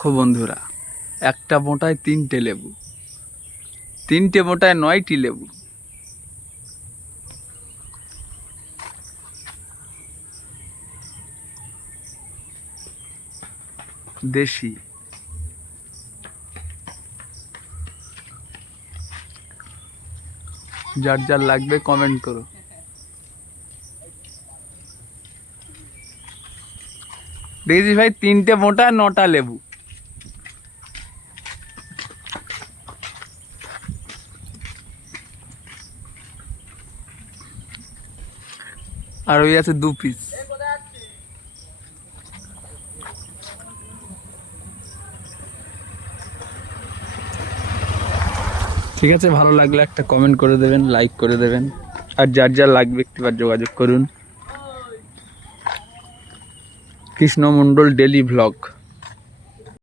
দেখো বন্ধুরা, একটা মোটায় 3টে লেবু, 3টে মোটায় 9টি লেবু। দেশি। যার যার লাগবে কমেন্ট করো। দেখেছিস ভাই, 3টে মোটা 9টা লেবু। আর ওই আছে 2 পিস। ঠিক আছে, ভালো লাগলে একটা কমেন্ট করে দেবেন, লাইক করে দেবেন। আর যার যার লাগবে একটিবার যোগাযোগ করুন। কৃষ্ণ মণ্ডল ডেলি ভ্লগ।